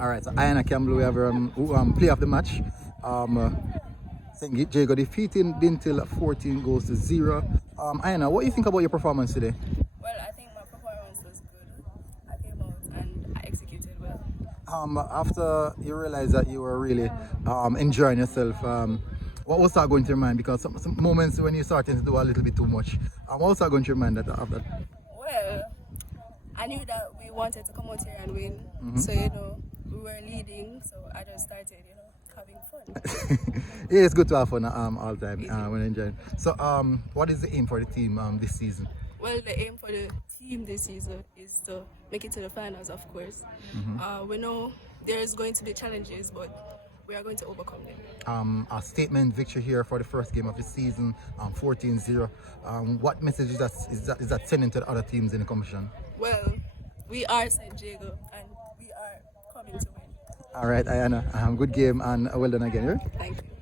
All right, so Iyana Campbell, we have play of the match. I think Jago defeating Dinthill 14 goals to 0. Iyana, what do you think about your performance today? Well, I think my performance was good. I came out and I executed well. After you realized that you were really enjoying yourself, what was that going to your mind? Because some moments when you're starting to do a little bit too much, what was that going to your mind after? Well, I knew that we wanted to come out here and win. So, we were leading. So I just started, having fun. Yeah, it's good to have fun all the time when enjoying. So, what is the aim for the team this season? Well, the aim for the team this season is to make it to the finals, of course. We know there's going to be challenges, but we are going to overcome them. A statement victory here for the first game of the season, 14-0. What message is that sending to the other teams in the competition? Well, we are St. Jago and we are coming to win. All right, Iyana, good game and well done again. Yeah? Thank you.